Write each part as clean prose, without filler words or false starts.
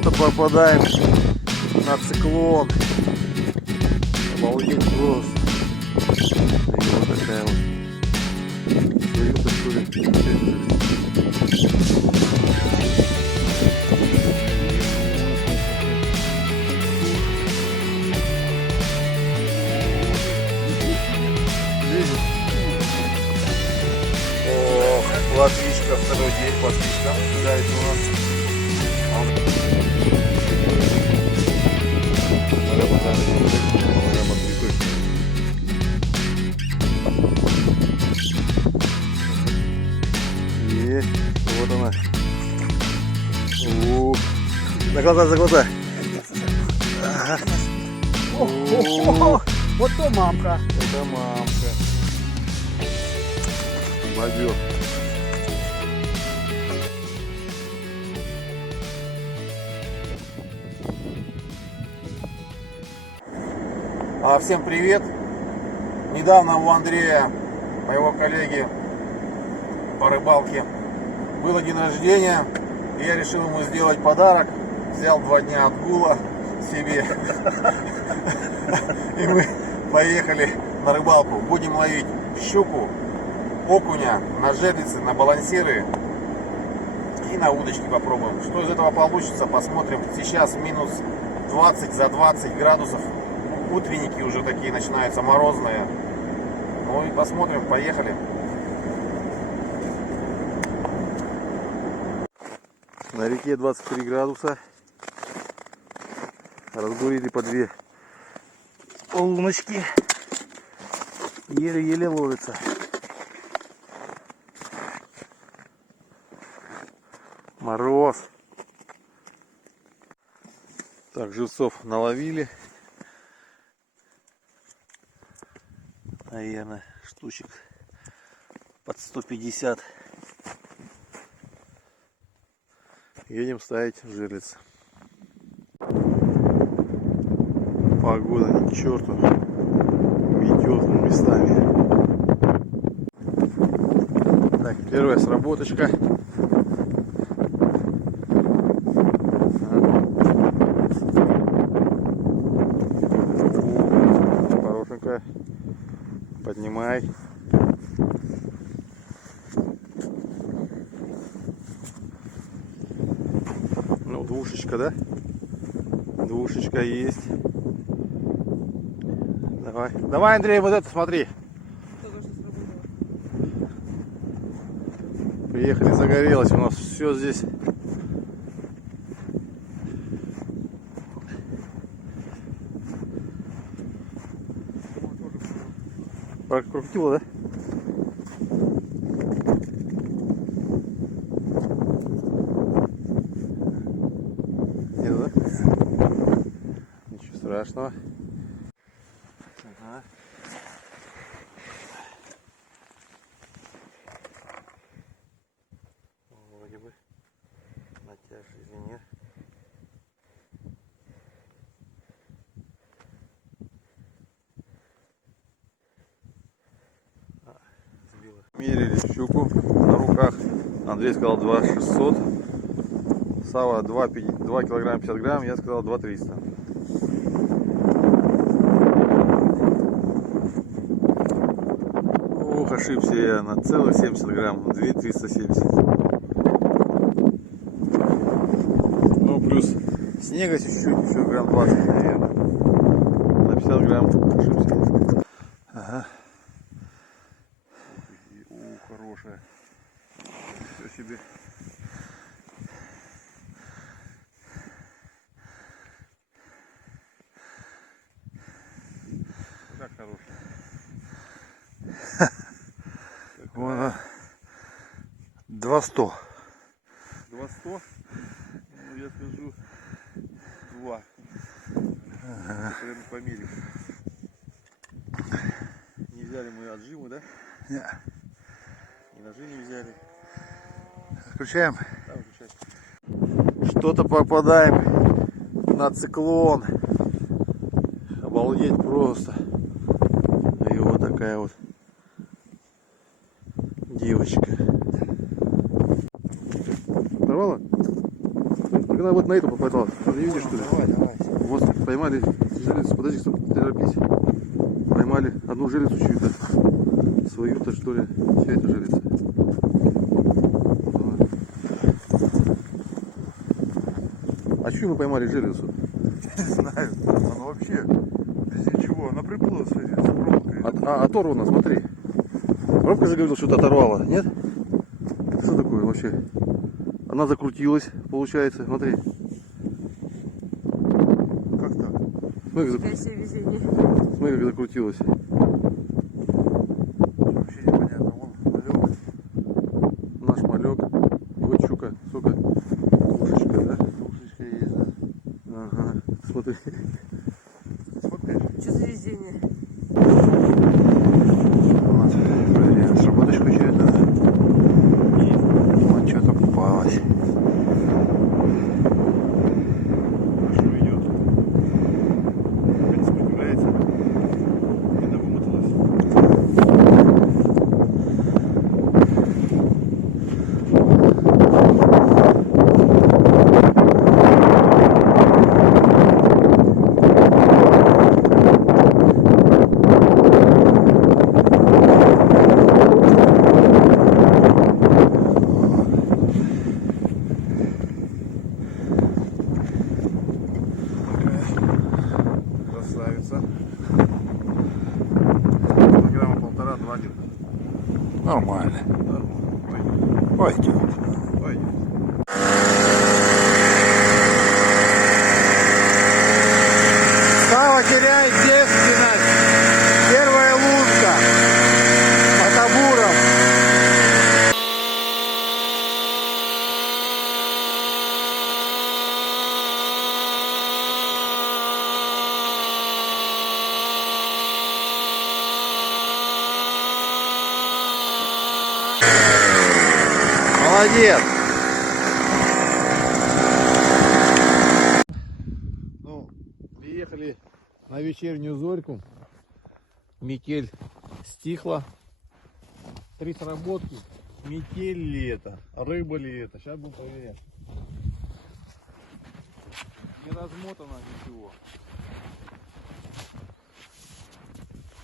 Что-то попадаем на циклон. Обалдеть просто. И вот такая вот. Ох, плотвичка, второй день плотвичка кидается у нас. Есть, вот она. За глаза, за глаза. Ага. Вот то мамка. Это мамка. Бобер. Всем привет! Недавно у Андрея, моего коллеги по рыбалке, было день рождения, и я решил ему сделать подарок. Взял 2 дня отгула себе, и мы поехали на рыбалку. Будем ловить щуку, окуня на жерлицы, на балансиры и на удочки попробуем. Что из этого получится, посмотрим. Сейчас минус 20 за 20 градусов. Утренники уже такие начинаются морозные. Ну и посмотрим, поехали. На реке 23 градуса. Разбурили по 2 луночки. Еле-еле ловится. Мороз. Так, живцов наловили. Наверное, штучек под 150. Едем ставить жерлиц. Погода ни к черту. Метет местами. Так, первая сработочка. Хорошенькая. Поднимай. Ну, двушечка, да? Двушечка есть. Давай. Давай, Андрей, вот это смотри. Приехали, загорелось у нас все здесь. Прокрутила, да? Нет, да? Ничего страшного. Ага. Вроде бы натяжь, извини. Мерили щуку на руках. Андрей сказал 2600. Сава 2 килограмма 50 грамм. Я сказал 2300. Ох, ошибся я на целых 70 грамм. 2370. Ну, плюс снега чуть-чуть, еще грамм 20, наверное. На 50 грамм ошибся. Ага. Хорошая. Все себе. Как хорошая. Вон 200. 200? Ну, я скажу 2. Ага. Примерно померим. Не взяли мы отжиму, да? Нет. И ножи не взяли. Включаем. Да, что-то попадаем на циклон. Обалдеть просто. И вот такая вот девочка. Порвала? Так она вот на эту попадалась. Что, не видишь, что ли? Давай, давай. Вот поймали жилицу. Подожди, стоп, не торопись. Поймали одну жилицу чью-то. Свою-то, что ли. Чья это жилица? А чью вы поймали жилицу? Не знаю. Она вообще без ничего. Она приплыла с пробкой. Оторвана, смотри. Ромка же говорил, что-то оторвала, нет? Это что такое вообще? Она закрутилась, получается, смотри. Как так? Смотри, Какое себе везение. смотри, как закрутилась. Вообще непонятно. Вон малек. Наш малек. Вот щука, сколько? Двушечка, да? Душечка есть, да? Ага, смотри. Сфоткаешь? Что за везение? Вот, проверяем сработочку чью-то. Вот что-то попалось. Хорошо идет. Не сопротивляется. Видно, вымоталась. Красавица. Килограмма 1,5-2 где-то. Нормально. Ой, Пойдет. ой. Сава теряет девственность. Первая лунка. Под Амуром. Молодец. Ну, приехали на вечернюю зорьку. Метель стихла. 3 сработки. Метель ли это? Рыба ли это? Сейчас будем проверять. Не размотано ничего.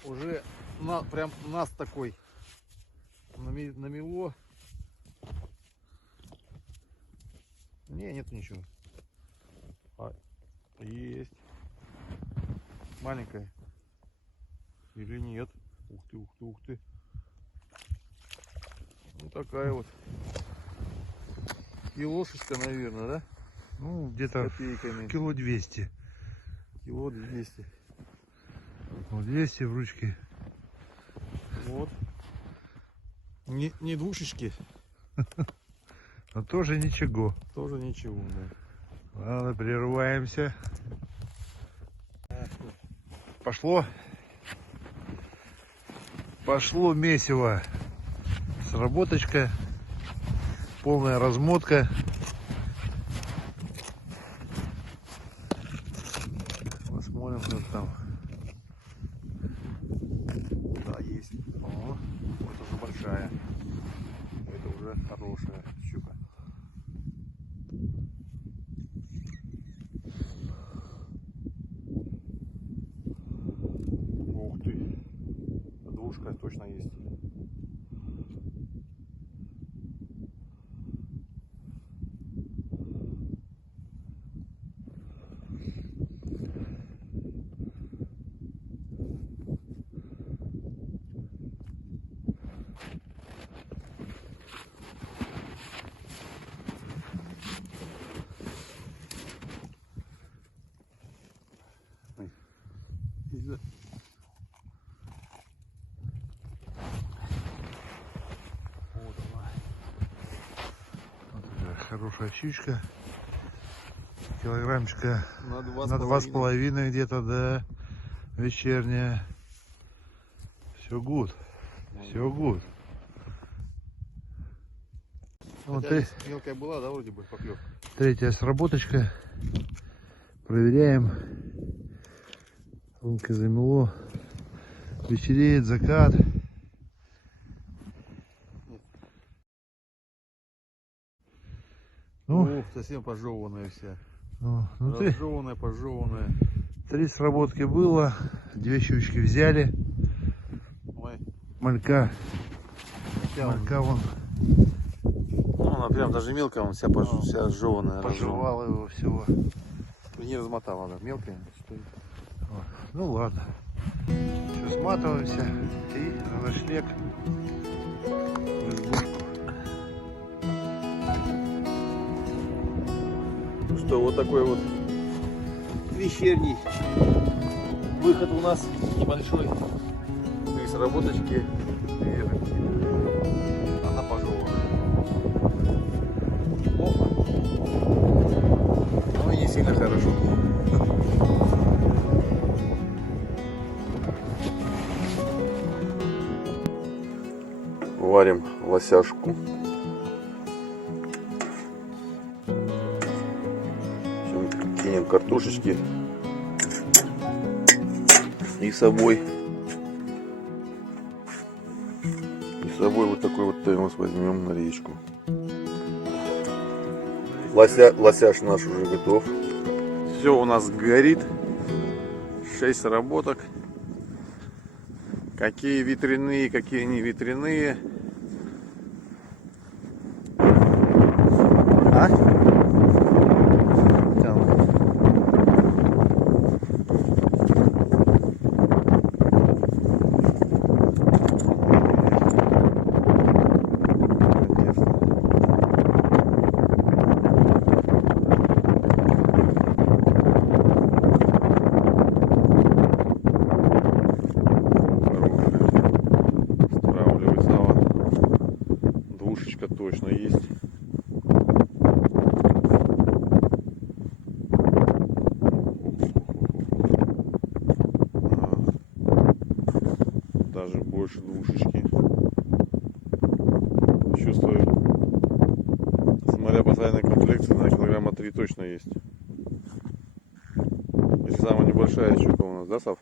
Уже прям нас такой намело. Не, нет ничего. Есть. Маленькая. Или нет? Ух ты, ух ты, ух ты. Ну такая вот. Килошечка, наверное, да? Ну, С где-то копейками. кило 200. Кило 200. Ну, 200 в ручке. Вот. Не двушечки. Но тоже ничего. Тоже ничего, да. Ладно, прерываемся. Пошло. Пошло месиво. Сработочка. Полная размотка. Посмотрим, что там. Да, есть. О, это уже большая. Это уже хорошая щука. Ух ты. Двушка точно есть. Вот она. Вот такая хорошая щучка. Килограммчика На на 2,5 где-то, да. Вечерняя. Все гуд. Все гуд. Вот Хотя и здесь мелкая была, да, вроде бы поклевка. третья сработочка. Проверяем. Лунка замело. Вечереет, закат. Ну, Ух ты, совсем пожеванная вся. Ну ты, Разжеванная, пожеванная. 3 сработки было, 2 щучки взяли. Ой, Малька вон ну, она прям даже мелкая, он вся, вся сжеванная. пожевала его всего. Не размотала, она мелкая. Стоит. Ну ладно. Все, сматываемся и на ночлег в избушку. Ну что, вот такой вот вечерний выход у нас небольшой. 3 сработочки. И она пожевана. Неплохо. Но и не сильно хорошо. Варим лосяшку. Сейчас кинем картошечки и с собой вот такой вот термос возьмем на речку. Лосяш наш уже готов. Все у нас горит. 6 сработок. Какие ветряные, какие не ветряные. А? Двушечка точно есть. Даже больше двушечки. Чувствую, смотря по сайной комплекции, на килограмма 3 точно есть. И самая небольшая щука у нас, да, Сав?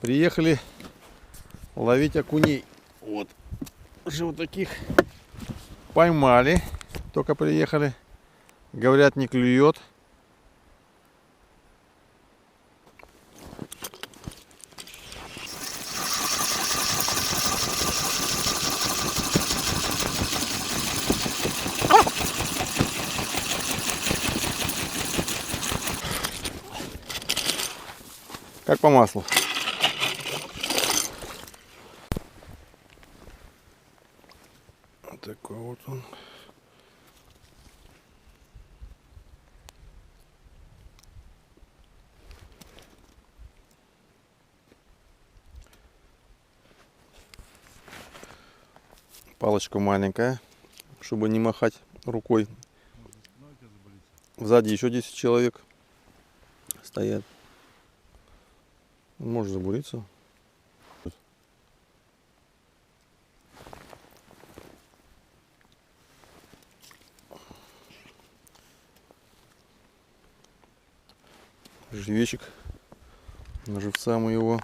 Приехали ловить окуней. Вот уже вот таких поймали. Только приехали. Говорят, не клюет. Как по маслу. Вот такой вот он. Палочка маленькая, чтобы не махать рукой. Сзади еще 10 человек стоят. Может забуриться. Живечек. На живца мы его.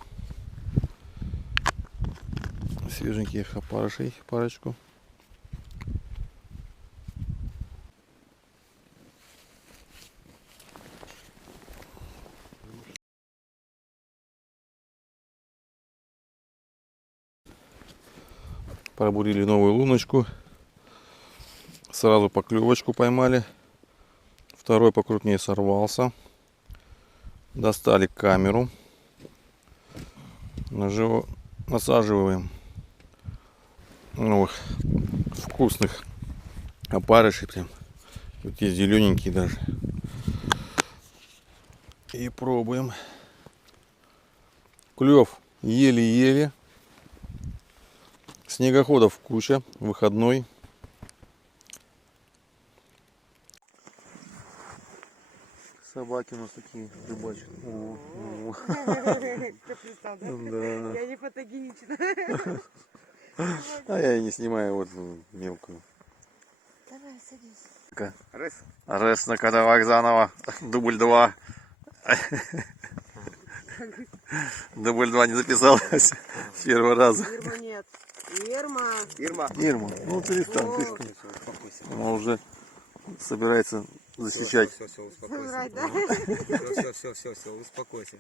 Свеженьких опарышей парочку. Пробурили новую луночку. Сразу поклевочку поймали. Второй покрупнее сорвался. Достали камеру. Насаживаем новых вкусных опарышей. Прям. Вот есть зелененькие даже. И пробуем. Клев еле-еле. Снегоходов куча, выходной. Собаки у нас такие рыбачат. Ты пристал, да? Да. Я не фотогенична. А я и не снимаю вот мелкую. Давай, садись. Рес на Кадавак заново. Дубль 2. Дубль 2 не записалась с первого раза. Ирма нет. Ирма. Ирма, ну перестань, ты что? Она уже собирается защищать. Все, Врать, да? успокойся. Все, успокойся.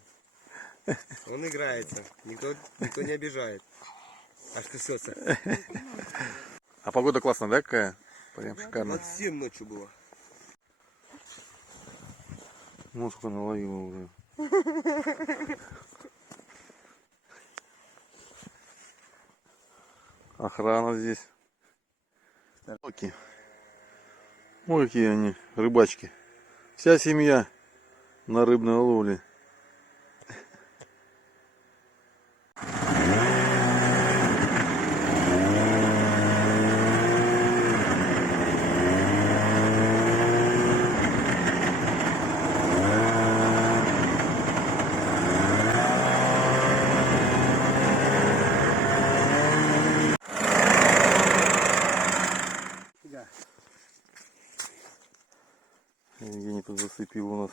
Он играется, никто не обижает. Аж трясется. А погода классная, да, какая? Прям шикарно. 27 ночью было. Ну, сколько наловила уже. Охрана здесь. Ой, какие они, рыбачки. Вся семья на рыбной ловле. Евгений тут зацепил у нас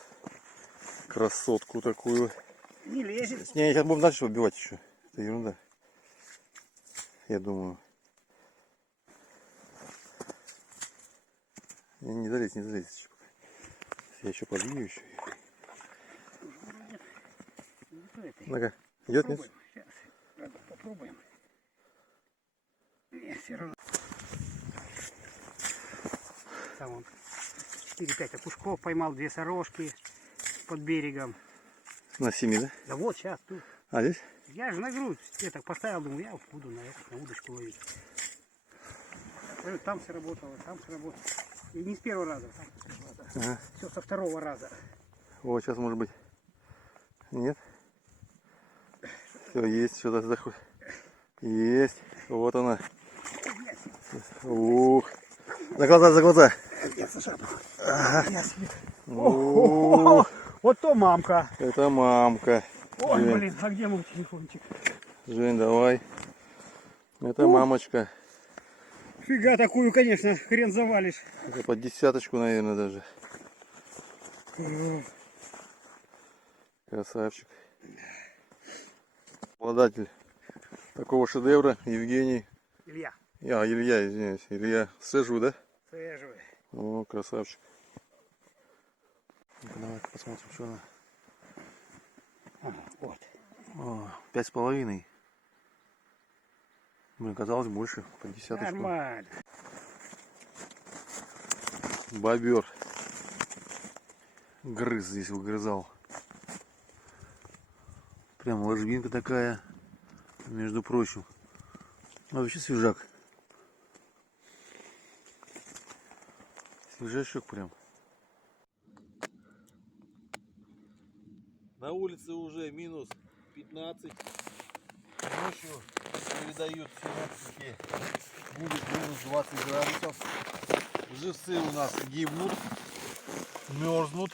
красотку такую. Не лезет. Не, сейчас будем дальше выбивать еще. Это ерунда. Я думаю. Не залезь. Я еще подвину еще. Ну-ка, идет, нет? Сейчас, попробуем. Нет, все равно. Там он 4-5 окушков поймал, 2 сорожки под берегом. На 7, да? Да вот сейчас тут. А здесь? Я же на грудь так поставил, думаю, я буду на удочку ловить. Там все работало, там все работало. И не с первого раза, Ага. все со второго раза. Вот сейчас может быть. Нет? Все, есть, что-то заходит. Есть. Вот она. Ух. За глаза. Ага. Ух. Вот то мамка. Это мамка. Ой, Жень, блин, а где мой телефончик? Жень, давай. Это мамочка. Фига такую, конечно, хрен завалишь. Это под 10-очку, наверное, даже. Красавчик. Обладатель такого шедевра Евгений. Илья, Илья, извиняюсь. Илья Сэжу, да? свежий. О, красавчик. Ну-ка, давай посмотрим, что она. Ага, вот. 5,5. Блин, казалось больше, по 10-очку. Нормально. Бобер. Грыз здесь выгрызал. Прям ложбинка такая, между прочим. Вообще свежак. Свежачок прям. На улице уже минус 15. Ночью передают синоптики, будет минус 20 градусов. Живцы у нас гибнут, мерзнут.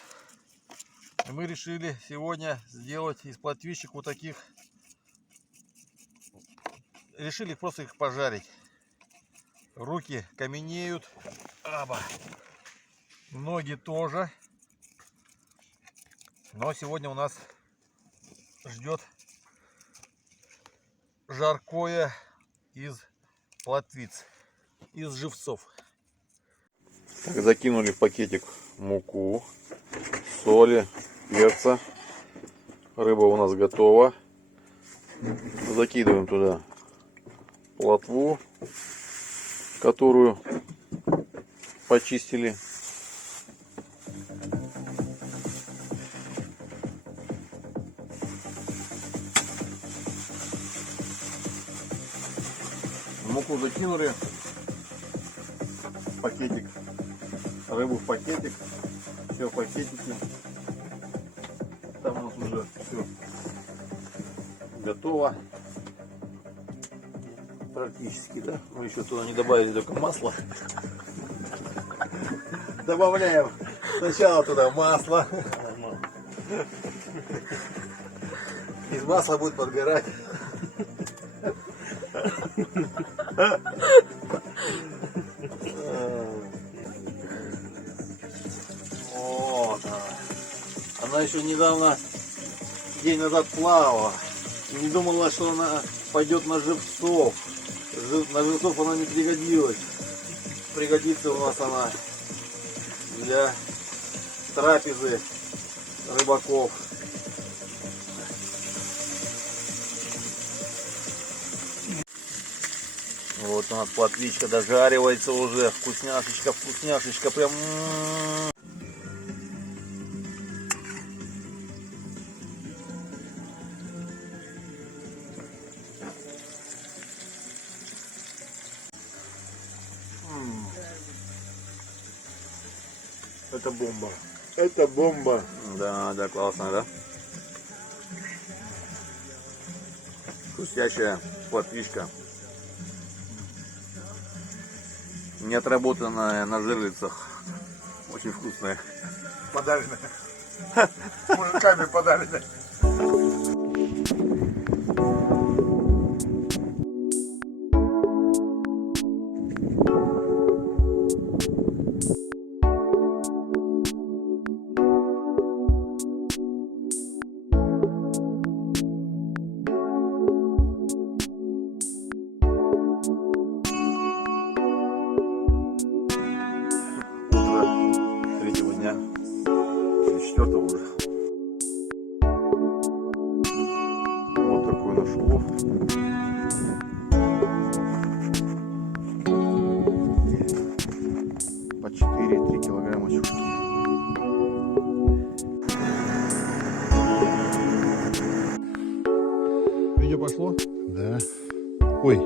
И мы решили сегодня сделать из плотвичек вот таких. Решили просто их пожарить. Руки каменеют. Аба. Ноги тоже. Но сегодня у нас ждет жаркое из плотвиц, из живцов. Так, закинули в пакетик муку, соли, перца. Рыба у нас готова. Закидываем туда плотву, которую почистили. Муку закинули, пакетик, рыбу в пакетик, все в пакетике. Там у нас уже все готово. Практически, да? Мы еще туда не добавили только масло. Добавляем сначала туда масло. Из масла будет подгорать. Вот она. Она еще недавно, день назад плавала. Не думала, что она пойдет на живцов. На живцов она не пригодилась. Пригодится у нас она для трапезы рыбаков. Вот у нас плотвичка дожаривается уже. Вкусняшечка, вкусняшечка. Прям. Это бомба. Это бомба. Да, да, классно, да? Хрустящая плотвичка. Не отработанная на жерлицах. Очень вкусная. Подарено. Мужиками подарено. Утро третьего дня. Или четвертого уже. Вот такой наш улов. По 4-3 килограмма чушки. Видео пошло? Да. Ой.